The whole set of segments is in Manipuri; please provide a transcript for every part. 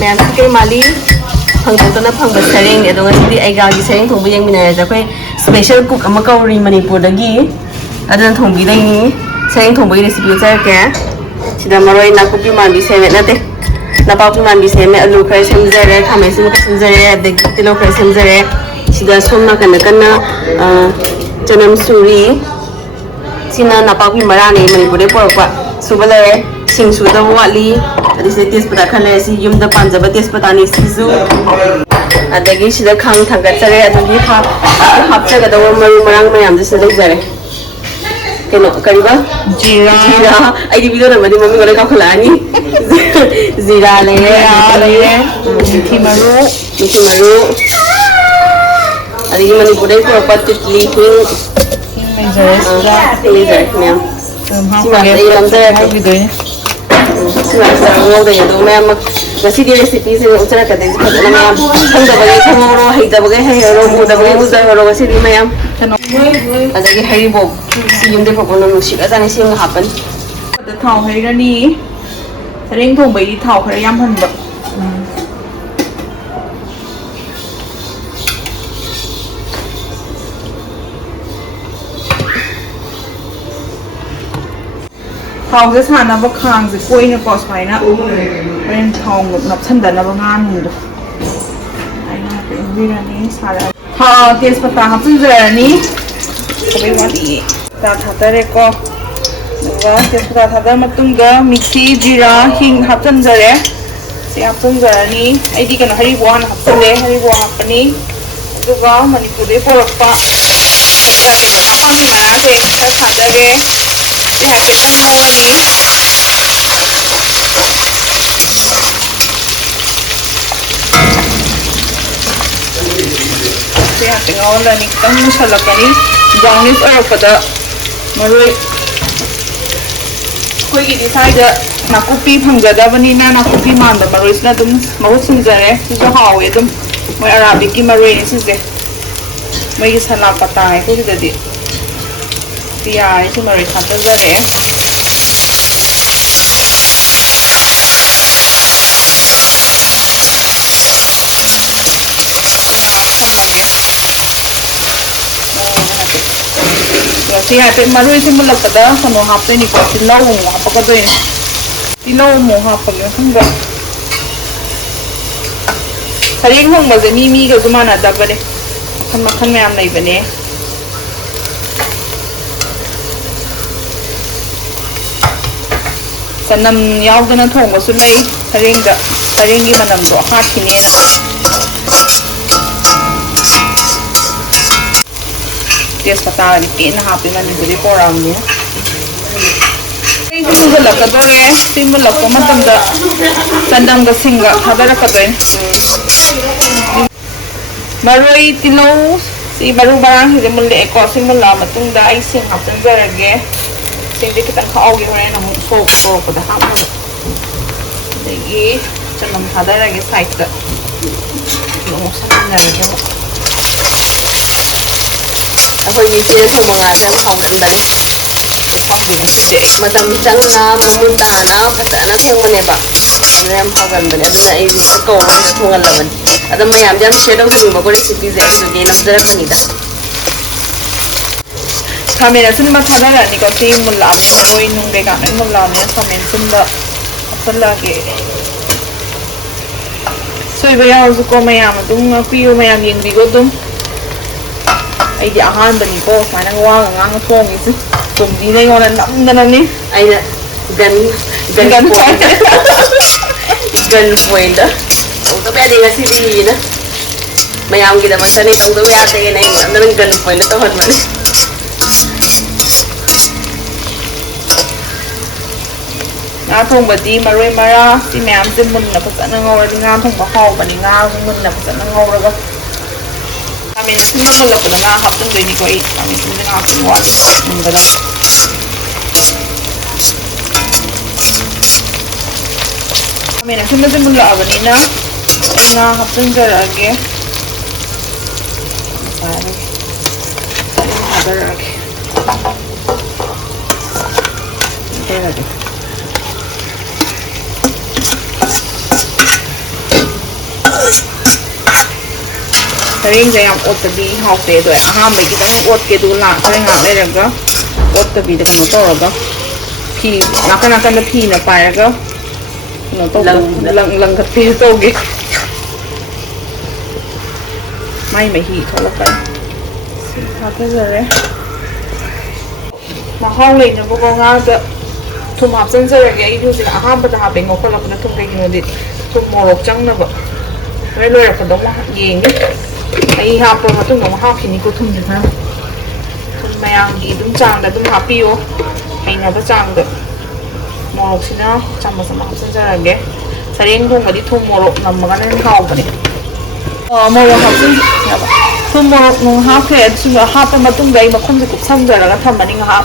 मैम कई माली फंगदोना फंग सरeng ne dong adi aiga gi सरeng thongba yang mina ja koi special cook ama kauri manipur dagi adan thongbi dai ni सरeng thongba gi recipe cha ke sida maroi nakupi manbi seme na te napapi manbi seme alu khai semjare khamai sim ka semjare adagi tilo khai semjare sida somna kana kana chanam suri sina napapi marani manipur de porokwa subale sing su da wali adi se tespata khale si yum da panjaba tespata ni sizu adagi sida khang thangka chare adagi hapcha ga da maru marang mayam je se jare keno kariba jira ai di video na madi mami gole ka khala ani zira le methi maru adagi manipur dai ko patitli hing jare ma'am sima dai lam jare ka video sima ngau dai do ma'am gasi di recipe se uchara ka dai khadana ma'am thang da bage thangoro hai da bage hai ro mu da bage mu da ro gasi di ma'am adagi hari bo si yum de phono no shi ga jani sing happen da thau hai ra ni sareng thong bai di thau khara yam han ba thau se sana ba khang se koi na ko sai na ren thau ngop nap san da na ba ngan mu do ai na pe ri ra ni sara ha tes pata ha pun ja ni sabai wa di ta tha ta re ko wa tes pata tha da matung ga mixi jira hing hap chan ja re se hap chan ja ni ai di kana hari bo han hap chan le hari bo hap ni du ga manipur de porok pa ja re ba ha mi na se ta tha da ge ya ke tan ho ni se ha teng on la ni tam sala ka ni brownish arapada maroi koi gi di sai da nakupi phangada bani na nakupi man da maroi na dum mahut sum jare su hawe dum moi arabic ki maroi ni su je moi gi sana pata hai ko da di tia ai su maroi kha ta jare si hai pe marui se mulak da kano hap te ni ko tilau mo hap ka do ni tilau mo hap ka hang ga sareng hong ba ni mi ga zuma na da ba ne makhan mayam nei ba ne sanam yaw da na thong ba su nei sareng gi manam do ha thine na tes pata ni ke na hape mani buri poram ni ai su ga lak do re sim lak ko matam da sandam ga singa hadara ka do maroi tilo si baru barang hi mul le ko sim la matung da ai sing hap tan jara ge sing de kitan kha auge hore na mu so ko da ha de gi chanam hadara ge side da no sa na ge akhoi gi se thong nga se hong kan da phong bi na se matam chang na mu ta na ka ta na thong ne ba ram ha gan da aduna ai ko ma da thong la ban adam mayam jam share dong ni ma ko recipe je so ge lam dara mani da Kamera sun ma thada ra ni ko ti mul la ni koi nung ge ga nai mul la ni kamen sun da apal la ge soi ba ya su ko mayam dung piu mayam yeng bi go dum ai di ahan ba ni ko sa nang wa ngang thong ni su tum di nei ngon nam na ni ai da gan point da o to ba de ga si di na mayam gi da ma sa ni tong do ya te nei na gan point to hon ma ni nga thong ba di maroi mara si mayam je mun na pa na ngor di nga thong ba haw ba ni nga mun na pa na ngor ga kami sun ma mun la pa nga hap tung de ni ko ai kami sun nga sun wa mun ga kami na sun ma mun la ba ni na nga hap tung ga ge ada lagi sarengse yam ottadi haute do ahamba kitang otte du la sareng ngak leraga ottabi da kano tawraga phi nakan nakan da phi na pairaga no to lang khatte toge mai hi tholaka hapezare mahau leina bogo nga da thum hapsanjarage ai hu sina ahamba da habe ngokolakna thum kai ginodi thum morok changnaba Rồi lùi ra đống gì nhé ai hạp rồi mà tôi ngóng hạp thì có thùng được ha thùng mày ăn gì đúng chàng đã đúng hạp đi ô hay nào đó chàng được mồ xin nó chàng mà sao hạp sinh ra là ghé sareng thùng mà đi thùng mồ nằm mà cái nên hào vậy mồ hạp sinh thùng mồ hạp khe xin là hạp mà tung đấy mà không thể cục xong rồi là cái thầm mà đi hạp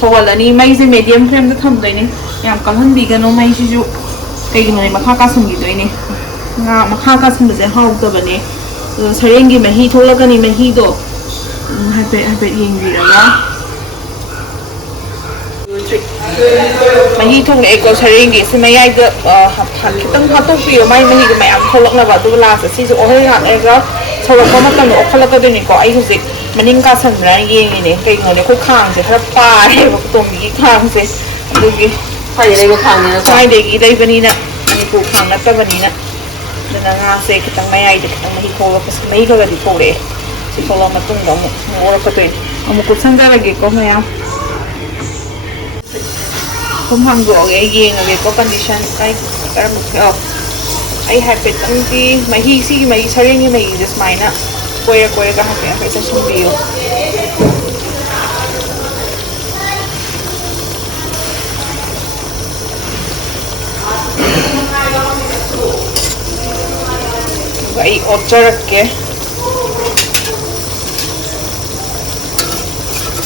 sau là đi mấy cái medium frame nó thầm đấy nè làm còn hơn bị cái nó mấy chứ dụ cái này mà khác cá sừng gì đấy nè nga makha sim se hau ta bane sareng gi mahi tholakani mahi do hape yeng ri ra mahi thong e ko sareng gi simayai da han kitang hatok pi mai mahi gi mayam tholakna ba du la sa si so ohai ha e ga sawak ma tam no okhalaka de ni ko ai hu sik maning ka san ra yeng ni kai ngone ko khang se khara pa e ko tom gi khang se du gi phai dai ko khang ni phai de gi dai bani na ani ko khang na ta bani na Nên nga sẽ kitang mayay di kitang mahikola pas mahikola di pole si kola matung dong ora ka to amu ko sanga lagi ko mayam kum hang go ge yeng ge ko condition kai kar mu oh ai happy tang di mahi si mahi sareng mahi just maina koya ka happy sa sumbiyo Ay ocharak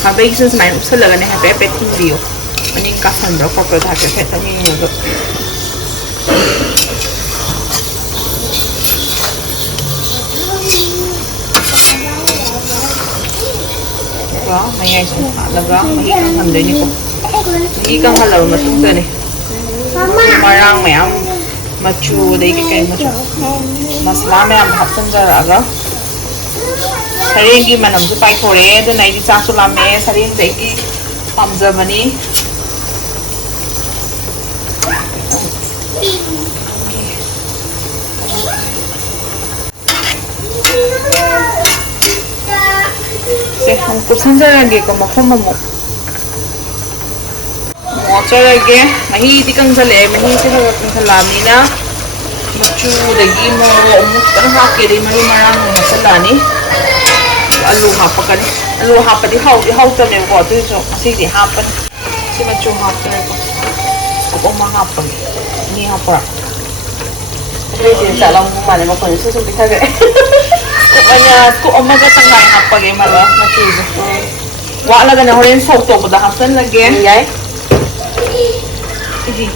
habe isin smai upsalaga ne habe pet video maning ka sandra ko ko thake pet ani no wa mai ai sun laga mai kan hande ni ko ni kan halar matung ne marang mayam machu dei kai machu masala mayam hapsanjaraga sareng gi manam su pai khore de nai di cha su lame sareng dei gi pamjamani se hum ko sanjarage ko makhom mo mocharaga mahi di kang jale mahi se ha kang thalamina machu dagi mo mu kan ha ke ri mari marang mo masalani alu hapakani alu hapadi hau ta ne ko tu so si di hapan si machu hapre ko ma hapan ni hapra đây thì chả lòng mà này mà còn su su bị thay vậy ko amma ga tangai hapage mala machu wa la ga na horen sau to ko da hasan lage vậy Ini,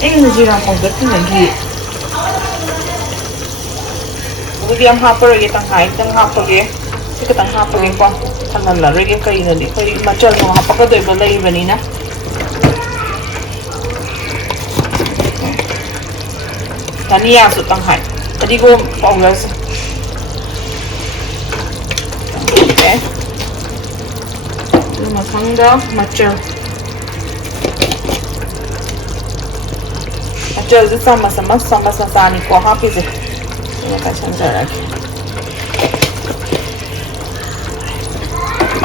ini jira mau betul lagi. Udah hapar lagi tang hapar lagi, si tang hapar lagi kok, tangan lari lagi kaya ini, kaya macam mau hapar ke dua belah ini na. Tani ya su tang hai, tadi gua paulas. Okay, lu masang dah macam. Jadi sama-sama ni ko happy je. Ini kan sanjara.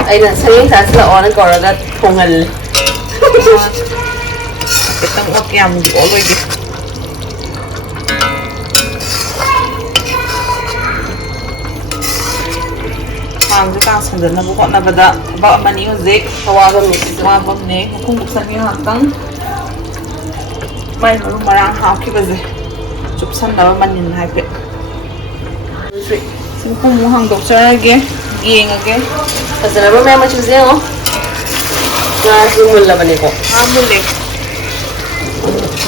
ai là sareng sa sila on ko ra thongal Kitang ok yam di already. Ang ka sanjara na buko na bada ba mani uzik tawagan ni kung buksan ni hatang mai maru marang hao ki baze chup san na manin hai pe sim ko mu hang dok cha ge gieng ge asal apa memang macam saya oh nggak sumul lah balik kok ha mu le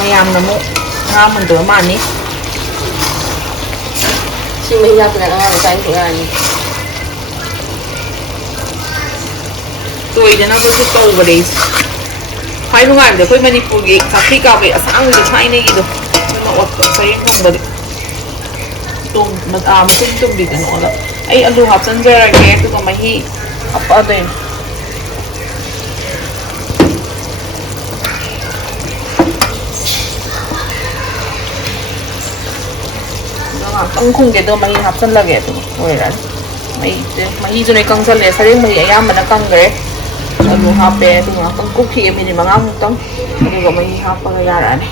mayam na mo ha mun do ma ni si mahirap na ang kain ko yan tôi đã nói với câu về đấy phải không anh để với Manipur gì cà phê cà phê ở sáng rồi phải này gì được nhưng mà ở cái không được tôm mà mà tôm đi cái nó đó ꯑꯩ ꯑꯂꯨ ꯍꯥꯞꯆꯤꯟꯖꯔꯒꯦ ꯑꯗꯨꯒ ꯃꯍꯤ ꯍꯥꯞꯄꯛꯑꯗꯣꯏꯅꯦ ꯑꯗꯣ ꯉꯥꯛꯇꯪ ꯈꯨꯝꯒꯦ ꯑꯗꯣ ꯃꯍꯤ ꯍꯥꯞꯆꯤꯜꯂꯒꯦ ꯑꯗꯨꯝ ꯂꯣꯏꯔꯅꯤ ꯃꯍꯤꯗꯨꯅ ꯀꯪꯁꯜꯂꯦ ꯁꯔꯦꯡ ꯃꯍꯤ ꯑꯌꯥꯝꯕꯅ ꯀꯪꯈ꯭ꯔꯦ ꯑꯂꯨ ꯍꯥꯞꯄꯦ ꯑꯗꯨꯒ ꯉꯥꯛꯇꯪ ꯀꯨꯛꯈꯤꯑꯦ ꯃꯤꯅꯤꯠ 5ꯃꯨꯛꯇꯪ ꯑꯗꯨꯒ ꯃꯍꯤ ꯍꯥꯞꯄꯒ ꯌꯥꯔꯛꯑꯅꯤ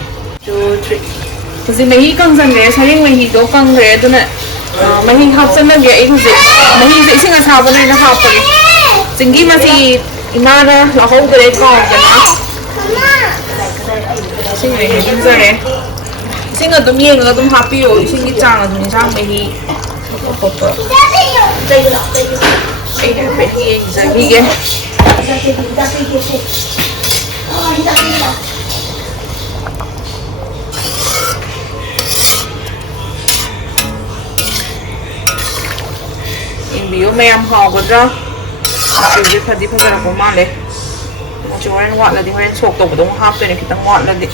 2 3 ꯍꯧꯖꯤꯛ ꯃꯍꯤ ꯀꯪꯁꯟꯈ꯭ꯔꯦ ꯁꯔꯦꯡ ꯃꯍꯤꯗꯣ ꯀꯪꯈ꯭ꯔꯦ ꯑꯗꯨꯅ ꯃꯍꯤ ꯍꯥꯞꯆꯜꯂꯒꯦ ꯑꯩ ꯍꯧꯖꯤꯛ ꯃꯍꯤꯁꯦ ꯏꯁꯤꯡ ꯑꯁꯥꯕꯅ ꯑꯣꯏꯅ ꯍꯥꯞꯄꯒꯦ ꯆꯤꯡꯒꯤ ꯃꯆꯤ ꯏꯃꯥꯅ ꯂꯧꯍꯧꯗ꯭ꯔꯦ ꯀꯥꯎꯗꯅ ꯏꯁꯤꯡ ꯑꯩ ꯍꯩꯖꯤꯟꯖꯔꯦ ꯏꯁꯤꯡ ꯑꯗꯨꯝ ꯌꯦꯡꯉꯒ ꯑꯗꯨꯝ ꯍꯥꯞꯄꯤꯌꯣ ꯏꯁꯤꯡꯒꯤ ꯆꯥꯡ ꯑꯗꯨꯝ ꯏꯟꯁꯥꯡ ꯃꯍꯤ ꯈꯣꯠꯄ ꯑꯩ ꯍꯥꯏꯐꯦꯠ ꯌꯦꯡꯖꯈꯤꯒꯦ ꯌꯦꯡꯕꯤꯌꯨ ꯃꯌꯥꯝ ꯍꯥꯎꯒꯗ꯭ꯔꯥ ꯃꯆꯨꯁꯦ ꯐꯗꯤ ꯐꯖꯔꯛꯄ ꯃꯥꯜꯂꯦ ꯃꯆꯨ ꯍꯣꯔꯦꯟ ꯋꯥꯠꯂꯗꯤ ꯍꯣꯔꯦꯟ ꯁꯣꯛ ꯇꯧꯕꯗ ꯑꯃꯨꯛ ꯍꯥꯞꯇꯣꯏꯅꯦ ꯈꯤꯇꯪ ꯋꯥꯠꯂꯗꯤ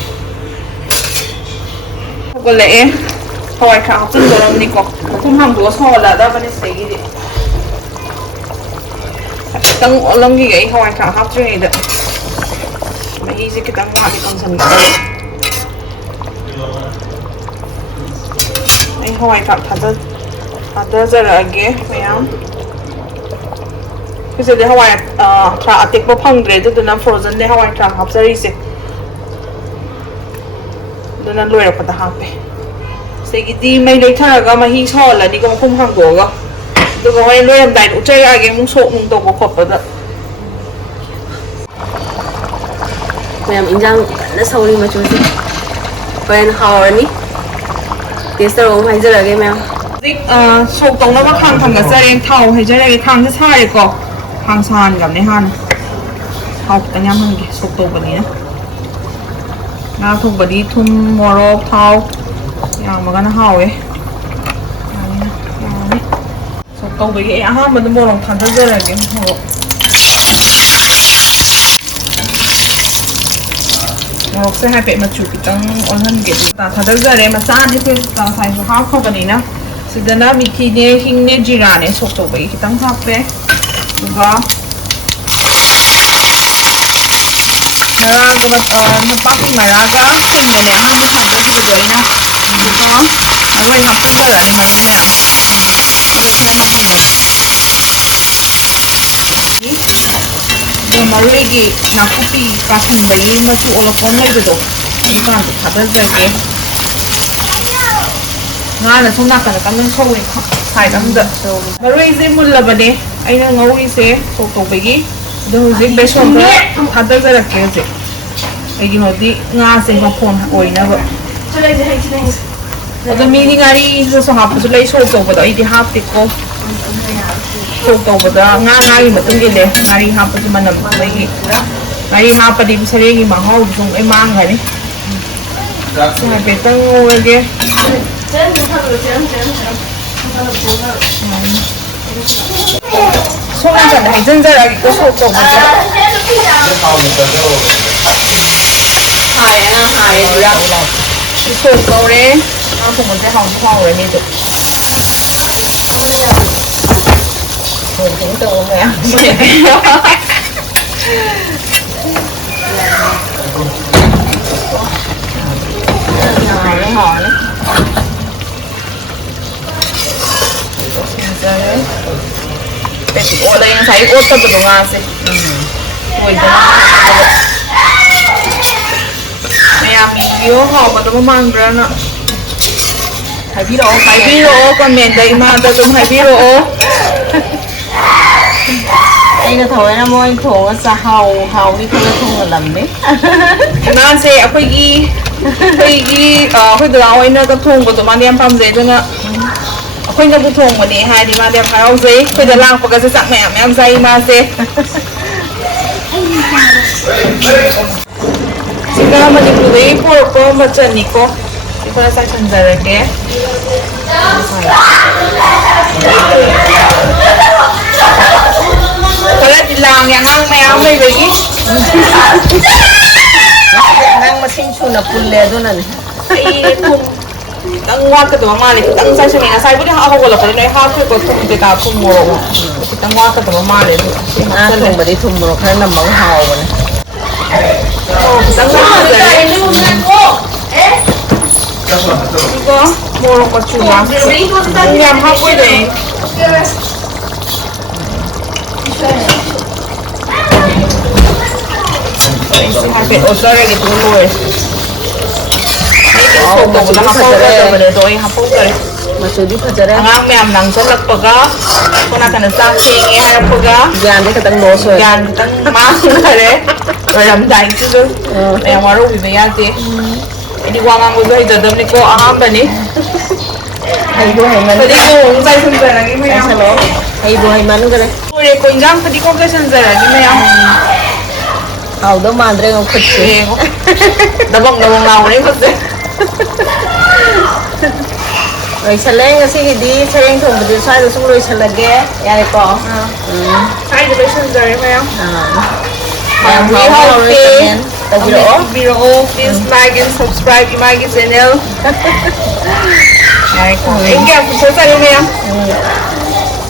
ꯍꯧꯒꯠꯂꯛꯑꯦ ꯍꯋꯥꯏ ꯈꯔ ꯍꯥꯞꯆꯤꯟꯗꯧꯔꯕꯅꯤꯀꯣ ꯃꯈꯨꯝ ꯍꯥꯡꯗꯣꯛꯑ ꯁꯧꯍꯜꯂꯛꯑꯗꯕꯅꯤ ꯁꯤꯗꯒꯤꯗꯤ ꯈꯤꯇꯪ ꯑꯣꯜꯂꯝꯈꯤꯒꯦ ꯑꯩ ꯍꯋꯥꯏ ꯈꯔ ꯍꯥꯞꯇ꯭ꯔꯤꯉꯩꯗ ꯃꯍꯤꯁꯦ ꯈꯤꯇꯪ ꯋꯥꯠꯂꯤ ꯀꯪꯁꯟꯒꯗꯕ ꯑꯩ ꯍꯋꯥꯏ ꯊꯔꯥꯛ ꯊꯥꯗꯖꯔꯛꯑꯒꯦ ꯃꯌꯥꯝ ꯁꯤꯗꯤ ꯍꯋꯥꯏ ꯊꯔꯥꯛ ꯑꯇꯦꯛꯄ ꯐꯪꯗ꯭ꯔꯦ ꯑꯗꯨꯗꯨꯅ ꯐ꯭ꯔꯣꯖꯟꯗꯩ ꯍꯋꯥꯏ ꯊꯔꯥꯛ ꯍꯥꯞꯆꯔꯤꯁꯦ ꯑꯗꯨꯅ ꯂꯣꯏꯔꯛꯄꯗ ꯍꯥꯞꯄꯦ ꯁꯤꯗꯒꯤꯗꯤ ꯃꯩ ꯂꯩꯊꯔꯒ ꯃꯍꯤ ꯁꯧꯍꯜꯂꯅꯤꯀꯣ ꯃꯈꯨꯝ ꯍꯥꯡꯗꯣꯛꯑꯒ ꯑꯗꯨꯒ ꯍꯣꯔꯦꯟ ꯂꯣꯏꯔꯝꯗꯥꯏꯗ ꯎꯠꯆꯔꯛꯑꯒꯦ ꯑꯃꯨꯛ ꯁꯣꯛ ꯅꯨꯡ ꯇꯧꯕ ꯈꯣꯠꯄꯗ ꯃꯌꯥꯝ ꯏꯟꯖꯥꯡ ꯀꯟꯅ ꯁꯧꯔꯤ ꯃꯆꯨꯁꯦ ꯍꯣꯔꯦꯟ ꯍꯥꯎꯔꯅꯤ ꯇꯦꯁ ꯇꯧꯔꯒ ꯑꯃꯨꯛ ꯍꯥꯏꯖꯔꯛꯑꯒꯦ ꯃꯌꯥꯝ ꯍꯧꯖꯤꯛ ꯁꯣꯛ ꯇꯧꯅꯕ ꯈꯥꯡ ꯊꯥꯡꯒꯠꯆꯔꯦ ꯊꯥꯎ ꯍꯩꯖꯔꯒꯦ ꯈꯥꯡꯁꯦ ꯁꯥꯔꯦꯀꯣ ꯈꯥꯡ ꯁꯥꯍꯟꯈ꯭ꯔꯕꯅꯦ ꯍꯥꯟꯅ ꯊꯥꯎ ꯈꯤꯇꯪ ꯌꯥꯝꯍꯟꯒꯦ ꯁꯣꯛ ꯇꯧꯕꯅꯤꯅ ꯉꯥ ꯊꯣꯡꯕꯗꯤ ꯊꯨꯝ ꯃꯣꯔꯣꯛ ꯊꯥꯎ ꯌꯥꯝꯃꯒꯅ ꯍꯥꯎꯋꯦ ꯌꯥꯔꯅꯤ ꯁꯣꯛ ꯇꯧꯕꯒꯤ ꯑꯩ ꯑꯍꯥꯟꯕꯗ ꯃꯣꯔꯣꯛ ꯊꯥꯗꯖꯔꯒꯦ ꯃꯣꯔꯣꯛ ꯃꯣꯔꯣꯛꯁꯦ ꯍꯥꯏꯐꯦꯠ ꯃꯆꯨ ꯈꯤꯇꯪ ꯑꯣꯜꯍꯟꯒꯦ ꯊꯥꯗꯖꯔꯦ ꯃꯆꯥꯅꯤ ꯉꯁꯥꯏꯁꯨ ꯍꯥꯞꯈ꯭ꯔꯕꯅꯤꯅ ꯁꯤꯗꯅ ꯃꯤꯊꯤꯅꯦ ꯍꯤꯡꯅꯦ ꯖꯤꯔꯥꯅꯦ ꯁꯣꯛ ꯇꯧꯕꯒꯤ ꯈꯤꯇꯪ ꯍꯥꯞꯄꯦ ꯑꯗꯨꯒ ꯅꯄꯥꯛꯄꯤ ꯃꯔꯥꯒ ꯍꯤꯡꯒꯅꯦ ꯑꯍꯥꯟꯕ ꯊꯥꯗꯈꯤꯕꯗꯣ ꯑꯩꯅ ꯑꯗꯨꯒ ꯃꯔꯣꯏ ꯍꯥꯞꯆꯤꯟꯖꯔꯛꯑꯅꯤ ꯃꯔꯣꯏ ꯃꯌꯥꯝ ꯑꯗꯨꯒ ꯈꯔ ꯅꯝꯍꯜꯂꯒꯦ ꯃꯔꯣꯏꯒꯤ ꯅꯥꯀꯨꯞꯄꯤ ꯀꯥꯁꯟꯕꯒꯤ ꯃꯆꯨ ꯑꯣꯜꯂꯛꯄ ꯑꯃ ꯂꯩꯕꯗꯣ ꯑꯗꯨꯀꯥꯟꯗ ꯊꯥꯗꯖꯒꯦ ꯉꯥꯅ ꯁꯣꯝ ꯅꯥꯀꯟꯗ ꯀꯟꯅ ꯁꯧꯋꯦ ꯁꯥꯏꯠ ꯑꯝꯗ ꯃꯔꯣꯏꯁꯦ ꯃꯨꯜꯂꯕꯅꯦ ꯑꯩꯅ ꯉꯧꯔꯤꯁꯦ ꯁꯣꯛ ꯇꯧꯕꯒꯤ ꯑꯗꯣ ꯍꯧꯖꯤꯛ ꯕꯦꯁꯣꯟꯗ ꯊꯥꯗꯖꯔꯛꯀꯦ ꯍꯧꯖꯤꯛ ꯀꯩꯒꯤꯅꯣꯗꯤ ꯉꯥꯁꯦ ꯃꯐꯣꯟ ꯑꯣꯏꯅꯕ ꯑꯗꯣ ꯃꯤꯗꯤ ꯉꯥꯔꯤꯗꯁꯨ ꯍꯥꯞꯄꯁꯨ ꯂꯩ ꯁꯣꯛ ꯇꯧꯕꯗꯣ ꯑꯩꯗꯤ ꯍꯥꯞꯇꯦꯀꯣ ꯁꯣꯛ ꯇꯧꯕꯗ ꯉꯥꯒꯤ ꯃꯇꯨꯡ ꯏꯜꯂꯦ ꯉꯥꯔꯤ ꯍꯥꯞꯄꯁꯨ ꯃꯅꯝ ꯃꯣꯏꯒꯤ ꯉꯥꯔꯤ ꯍꯥꯞꯄꯗꯤ ꯁꯔꯦꯡꯒꯤ ꯃꯍꯥꯎꯗꯨꯁꯨ ꯂꯣꯏ ꯃꯥꯡꯈ꯭ꯔꯅꯤ ꯍꯥꯏꯐꯦꯠꯇꯪ ꯉꯧꯔꯒꯦ ꯁꯣꯝ ꯅꯥꯀꯟꯗ ꯍꯩꯖꯤꯟꯖꯔꯛꯑꯒꯦꯀꯣ ꯁꯣꯛ ꯇꯧꯕꯁꯦ ꯍꯥꯔꯦ ꯑꯉꯥꯡ ꯍꯥꯔꯦ ꯄꯨꯔꯥ ꯁꯣꯛ ꯇꯧꯔꯦ ꯉꯥ ꯊꯣꯡꯕꯁꯦ ꯍꯥꯎꯁꯨ ꯍꯥꯎꯔꯅꯤ ꯑꯗꯣ ꯇꯧꯕ ꯃꯌꯥꯝꯁꯦ ꯍꯥꯎꯔꯅꯤ ꯑꯣꯠꯂꯦ ꯉꯁꯥꯏ ꯑꯣꯠꯇꯕꯗꯣ ꯉꯥꯁꯦ ꯃꯌꯥꯝ ꯌꯦꯡꯕꯤꯌꯣ ꯍꯥꯎꯒꯗꯕ ꯃꯥꯟꯕ꯭ꯔꯅ ꯍꯥꯏꯕꯤꯔꯛꯑꯣ ꯀꯃꯦꯟꯗ ꯏꯃꯥꯗ ꯑꯗꯨꯝ ꯍꯥꯏꯕꯤꯔꯛꯑꯣ ꯑꯩꯅ ꯊꯑꯣꯏꯅ ꯃꯣꯏ ꯊꯣꯡꯉ ꯍꯥꯎꯅꯤ ꯈꯜꯂ ꯊꯣꯡꯍꯜꯂꯝꯅꯤ ꯏꯃꯥꯁꯦ ꯑꯩꯈꯣꯏ ꯗꯗꯥ ꯍꯣꯏꯅꯒ ꯊꯣꯡꯕꯗꯣ ꯃꯥꯗꯤ ꯌꯥꯝ ꯄꯥꯝꯖꯩ ꯑꯗꯨꯅ ꯑꯩꯈꯣꯏꯅꯕꯨ ꯊꯣꯡꯕꯅꯦ ꯍꯥꯏꯔꯗꯤ ꯃꯥꯗꯤ ꯌꯥꯝ ꯍꯔꯥꯎꯖꯩ ꯑꯩꯈꯣꯏꯗ ꯂꯥꯛꯄꯒꯁꯦ ꯆꯥꯛ ꯃꯌꯥꯝ ꯃꯌꯥꯝ ꯆꯥꯏ ꯃꯥꯁꯦ ꯁꯤꯒ ꯃꯅꯤꯄꯨꯔꯗꯒꯤ ꯄꯨꯔꯛꯄ ꯃꯆꯜꯅꯤꯀꯣ ꯁꯤ ꯈꯔ ꯆꯥꯏꯁꯟꯖꯔꯒꯦ ꯈꯔꯗꯤ ꯂꯥꯡꯉꯦ ꯑꯉꯥꯡ ꯃꯌꯥꯝ ꯂꯩꯕꯒꯤ ꯑꯉꯥꯡ ꯃꯁꯤꯡ ꯁꯨꯅ ꯄꯨꯜꯂꯦ ꯑꯗꯨꯅꯅꯦ ꯑꯩ ꯊꯨꯝ Kitang wakadaba mali, kitang sashimi. Asay budi hahawala ko na hapre ko tum beka kum mo. Kitang wakadaba mali. thùng đi thùng một cái nằm bằng hào này. Oh, kitang wakadaba. Igo, moro ko chuma. Ngam hapoy din. Habit order gitu loh. Masudi fajar ya. Ang ma'am nang salak paga, kung natin na saking iharap paga, Yan di katang doso. yan tang mahal Walang dahil sila. May maro bibiyati. Hindi ko ang gusto dadam ni ko ang ni. Hay buhay man. Pwede ko kung tayo sa lagi mo yan. Hay buhay man ka rin. Pwede ko yung pwede ko kasi sa lagi mo yan. Hào đó mà đây không khích Sige ko. Dabang na ako rin kasi. Rồi sareng kasi hindi sareng thùng bự xoay rồi xong rồi salage. Yan ito. Ay, di ba siya sa lagi mo yan? Yang hào rồi kanyan. Tagiro. Video, please like and subscribe to my channel. Ay, ko. Ingyan, sa lagi mo yan.